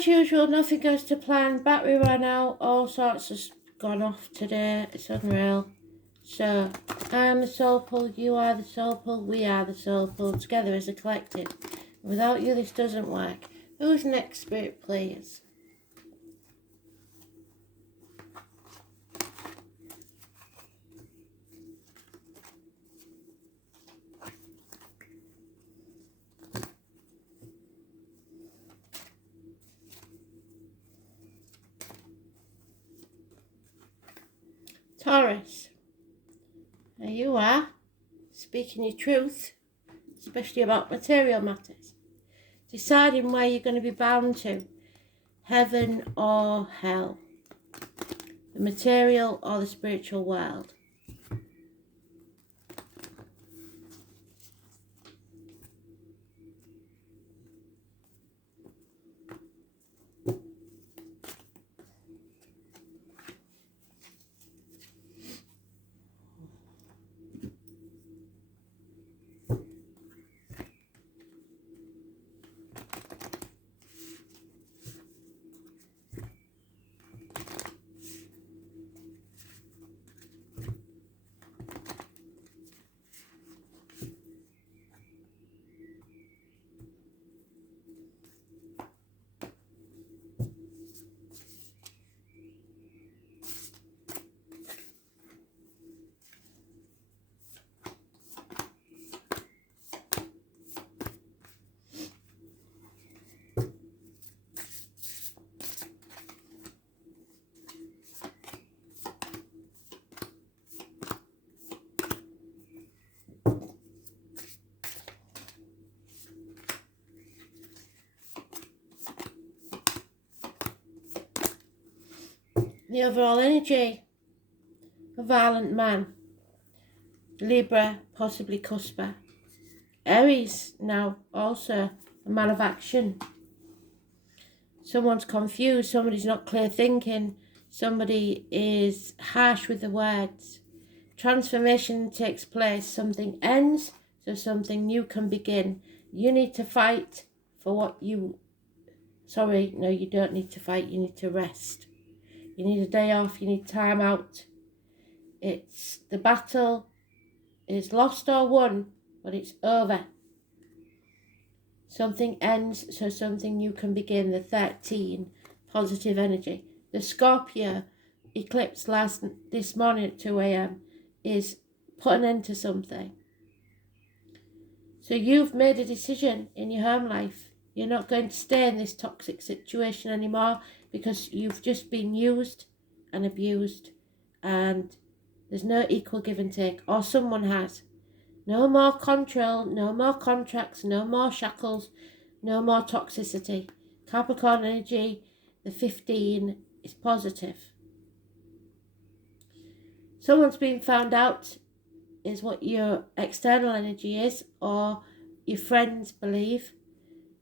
As usual, nothing goes to plan. Battery ran out. All sorts has gone off today. It's unreal. So, I am the soul pull. You are the soul pull. We are the soul pull. Together as a collective. Without you, this doesn't work. Who's next, Spirit, please? Taurus. There you are. Speaking your truth. Especially about material matters. Deciding where you're going to be bound to. Heaven or hell. The material or the spiritual world. The overall energy, a violent man, Libra, possibly Cusper, Aries now also a man of action. Someone's confused, somebody's not clear thinking, somebody is harsh with the words. Transformation takes place, something ends, so something new can begin. You need to fight for what you, sorry, no, you don't need to fight, you need to rest. You need a day off, you need time out. It's the battle is lost or won, but it's over. Something ends, so something new can begin. The 13, positive energy. The Scorpio eclipse this morning at 2 a.m. is put an end to something. So you've made a decision in your home life. You're not going to stay in this toxic situation anymore because you've just been used and abused and there's no equal give and take, or someone has. No more control, no more contracts, no more shackles, no more toxicity. Capricorn energy, the 15 is positive. Someone's been found out is what your external energy is, or your friends believe,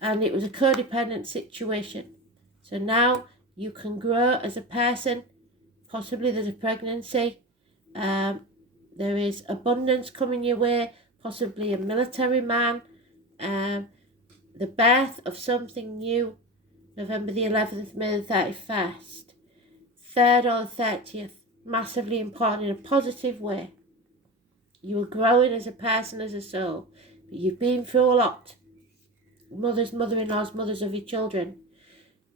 and it was a codependent situation. So now you can grow as a person. Possibly there's a pregnancy. There is abundance coming your way. Possibly a military man. The birth of something new. November the 11th, May the 31st. 3rd or the 30th. Massively important in a positive way. You are growing as a person, as a soul. But you've been through a lot. Mothers, mother-in-laws, mothers of your children.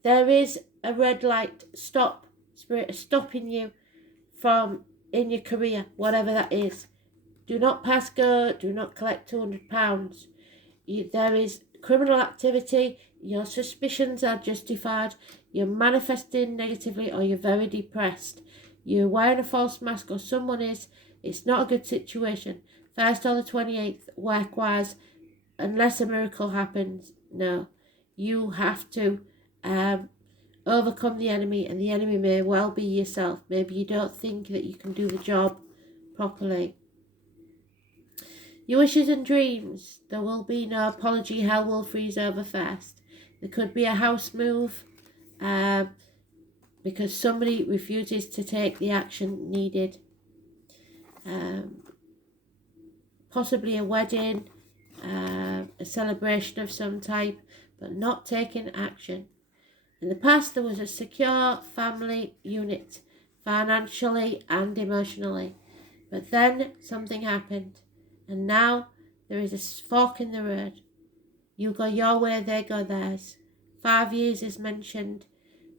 There is a red light, stop, spirit is stopping you from in your career, whatever that is. Do not pass go, do not collect £200. There is criminal activity, your suspicions are justified, you're manifesting negatively or you're very depressed. You're wearing a false mask or someone is, it's not a good situation. 1st or the 28th, work-wise, unless a miracle happens, no. You have to overcome the enemy, and the enemy may well be yourself. Maybe you don't think that you can do the job properly. Your wishes and dreams, there will be no apology. Hell will freeze over first. There could be a house move because somebody refuses to take the action needed. Possibly a wedding, a celebration of some type, but not taking action. In the past, there was a secure family unit, financially and emotionally. But then something happened, and now there is a fork in the road. You go your way, they go theirs. 5 years is mentioned,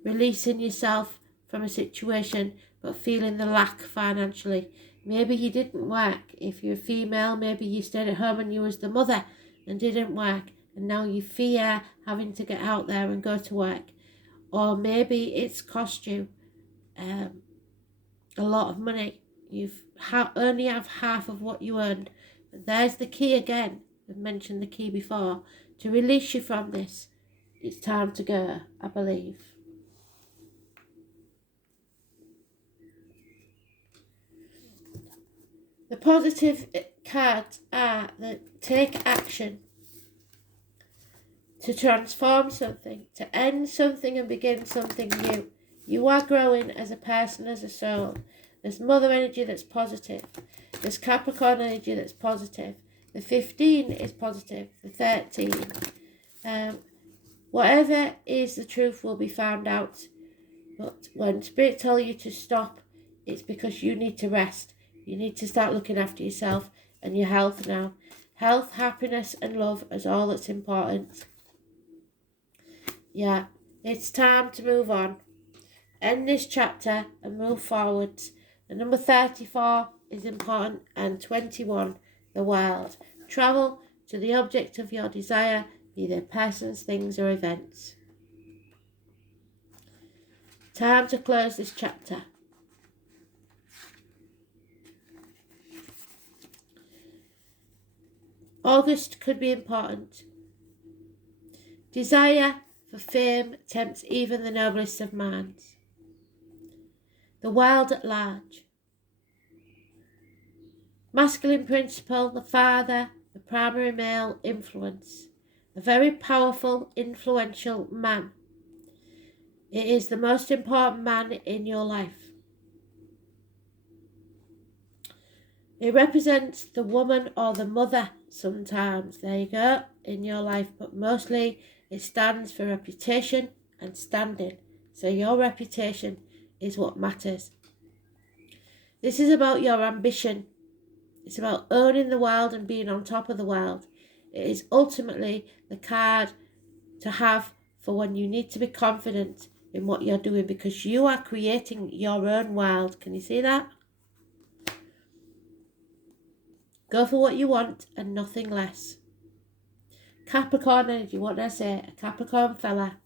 releasing yourself from a situation but feeling the lack financially. Maybe you didn't work. If you're a female, maybe you stayed at home and you was the mother and didn't work, and now you fear having to get out there and go to work. Or maybe it's cost you a lot of money. You've only have half of what you earned. But there's the key again. I've mentioned the key before. To release you from this, it's time to go, I believe. The positive cards are that take action to transform something, to end something and begin something new. You are growing as a person, as a soul. There's mother energy that's positive. There's Capricorn energy that's positive. The 15 is positive. The 13. Whatever is the truth will be found out. But when Spirit tells you to stop, it's because you need to rest. You need to start looking after yourself and your health now. Health, happiness and love is all that's important. Yeah, it's time to move on. End this chapter and move forwards. The number 34 is important, and 21, the world. Travel to the object of your desire, be they persons, things or events. Time to close this chapter. August could be important. Desire for fame tempts even the noblest of minds. The world at large. Masculine principle, the father, the primary male influence. A very powerful, influential man. It is the most important man in your life. It represents the woman or the mother sometimes, there you go, in your life, but mostly it stands for reputation and standing. So your reputation is what matters. This is about your ambition. It's about owning the world and being on top of the world. It is ultimately the card to have for when you need to be confident in what you're doing, because you are creating your own world. Can you see that? Go for what you want and nothing less. Capricorn energy, what did I say? A Capricorn fella.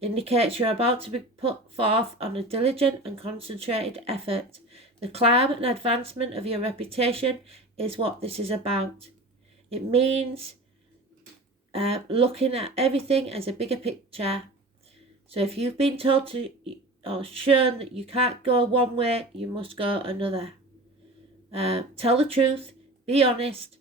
Indicates you're about to be put forth on a diligent and concentrated effort. The climb and advancement of your reputation is what this is about. It means looking at everything as a bigger picture. So if you've been told to or shown that you can't go one way, you must go another. Tell the truth, be honest.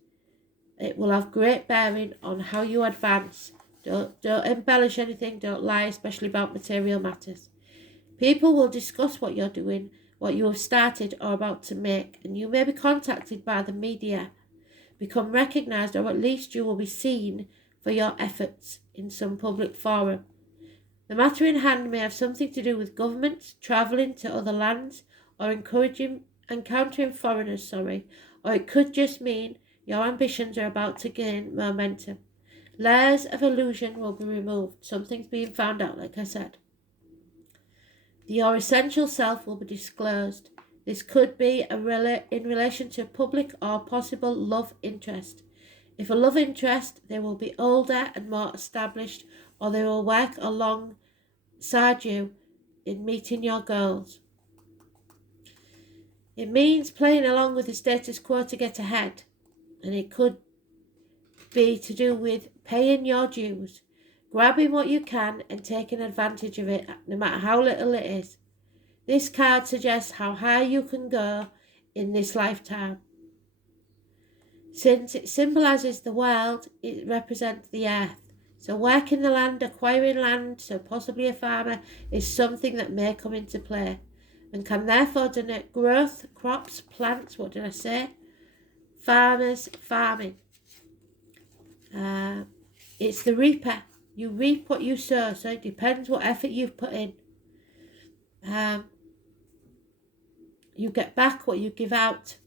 It will have great bearing on how you advance. Don't embellish anything, don't lie, especially about material matters. People will discuss what you're doing, what you have started or about to make, and you may be contacted by the media, become recognised, or at least you will be seen for your efforts in some public forum. The matter in hand may have something to do with governments, travelling to other lands, or encountering foreigners, or it could just mean your ambitions are about to gain momentum. Layers of illusion will be removed. Something's being found out, like I said. Your essential self will be disclosed. This could be in relation to public or possible love interest. If a love interest, they will be older and more established, or they will work alongside you in meeting your goals. It means playing along with the status quo to get ahead, and it could be to do with paying your dues, grabbing what you can and taking advantage of it, no matter how little it is. This card suggests how high you can go in this lifetime. Since it symbolises the world, it represents the earth. So working the land, acquiring land, so possibly a farmer, is something that may come into play and can therefore denote growth, crops, plants, what did I say? Farmers, farming. It's the reaper. You reap what you sow, so it depends what effort you've put in. You get back what you give out.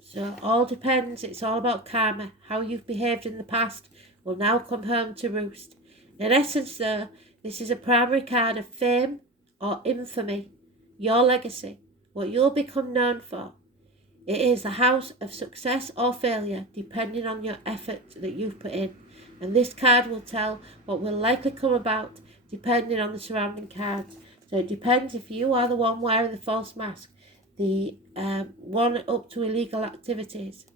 So it all depends. It's all about karma. How you've behaved in the past will now come home to roost. In essence, though, this is a primary card of fame or infamy, your legacy, what you'll become known for. It is the house of success or failure, depending on your effort that you've put in. And this card will tell what will likely come about, depending on the surrounding cards. So it depends if you are the one wearing the false mask, the one up to illegal activities.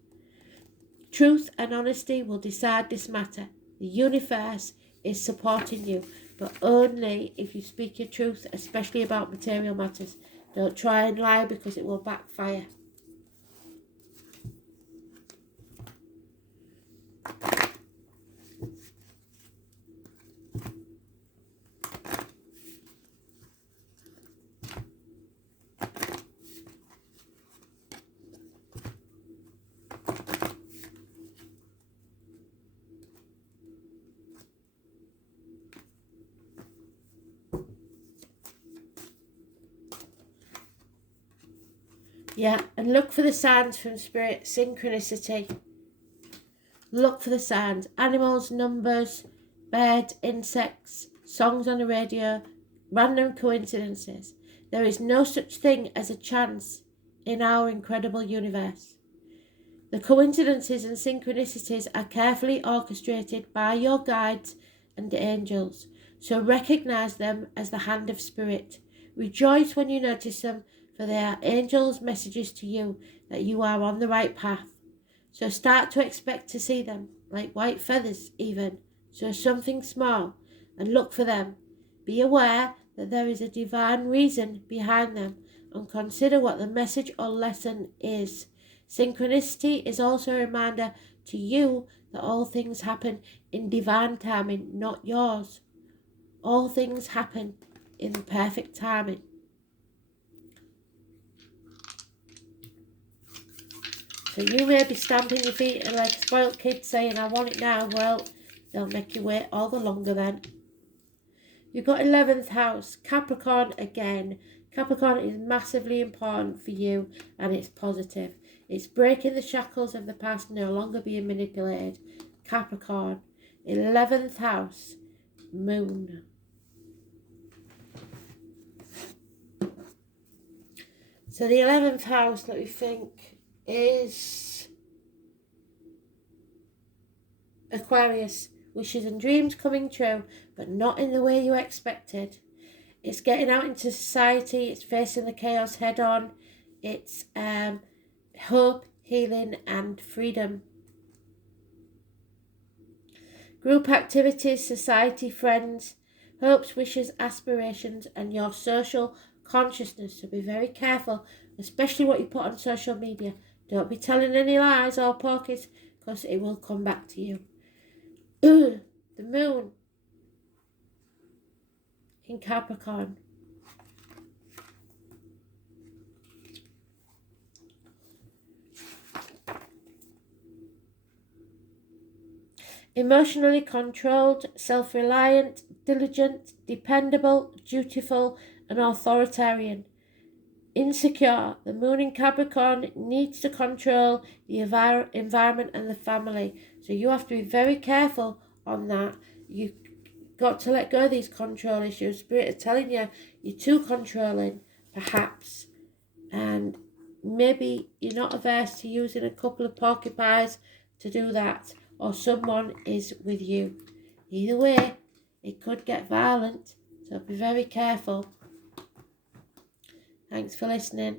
Truth and honesty will decide this matter. The universe is supporting you, but only if you speak your truth, especially about material matters. Don't try and lie because it will backfire. Yeah, and look for the signs from Spirit. Synchronicity. Look for the signs. Animals, numbers, birds, insects, songs on the radio, random coincidences. There is no such thing as a chance in our incredible universe. The coincidences and synchronicities are carefully orchestrated by your guides and angels, so recognize them as the hand of Spirit. Rejoice when you notice them, for they are angels' messages to you that you are on the right path. So start to expect to see them, like white feathers even, so something small, and look for them. Be aware that there is a divine reason behind them, and consider what the message or lesson is. Synchronicity is also a reminder to you that all things happen in divine timing, not yours. All things happen in perfect timing. So you may be stamping your feet and like a spoiled kid saying, I want it now. Well, they'll make you wait all the longer then. You've got 11th house, Capricorn again. Capricorn is massively important for you and it's positive. It's breaking the shackles of the past, no longer being manipulated. Capricorn, 11th house, Moon. So the 11th house, let me think, is Aquarius. Wishes and dreams coming true, but not in the way you expected. It's getting out into society. It's facing the chaos head on. It's hope, healing, and freedom. Group activities, society, friends, hopes, wishes, aspirations, and your social consciousness. So be very careful, especially what you put on social media. Don't be telling any lies or porkies, because it will come back to you. The moon in Capricorn. Emotionally controlled, self-reliant, diligent, dependable, dutiful, and authoritarian. Insecure, the moon in Capricorn needs to control the environment and the family. So you have to be very careful on that. You've got to let go of these control issues. Spirit is telling you you're too controlling, perhaps. And maybe you're not averse to using a couple of porcupines to do that. Or someone is with you. Either way, it could get violent. So be very careful. Thanks for listening.